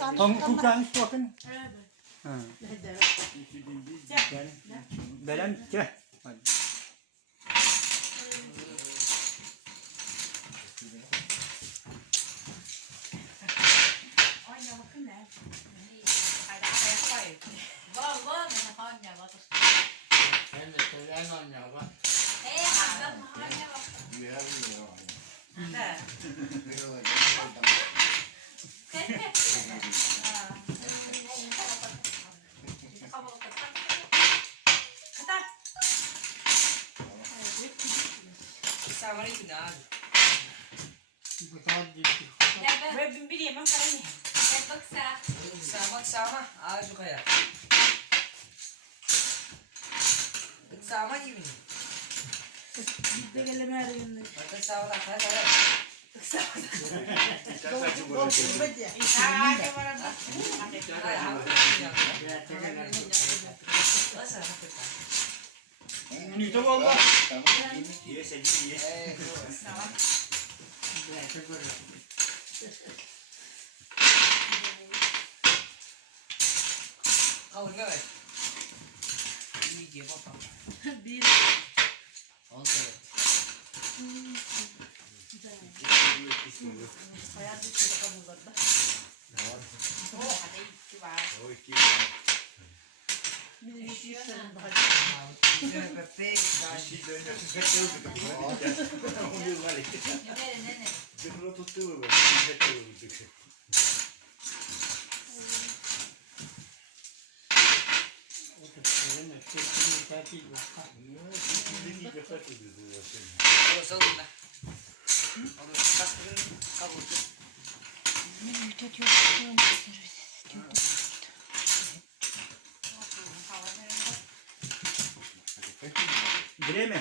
Tam kukanın bakın. Evet. Ha. Gel. Belen gel. Hadi. Oyna bakın ne? Hadi araya koy. Vallahi ne oyna bakın. Hem de söyleyen anne bak. Adam oyna bakın. Ne? Kadar. Sen var ya abi. Bu kadar gitti. Ben bin bileyim ben karayım. Sen bak sağma ağacı kaya. Sağma gibi. Bizde geleme arayın. Bakın sağma kaya. Nito valla. Yes, yes. Kavur ver. İyi diye baba. Bir. Hayat bir şey kabullarda. Bir de yetiştirelim daha. Güzel bebek. Bunu tuttu mu? Burası alındı. Onu kaskının kavurdu. Bire mi?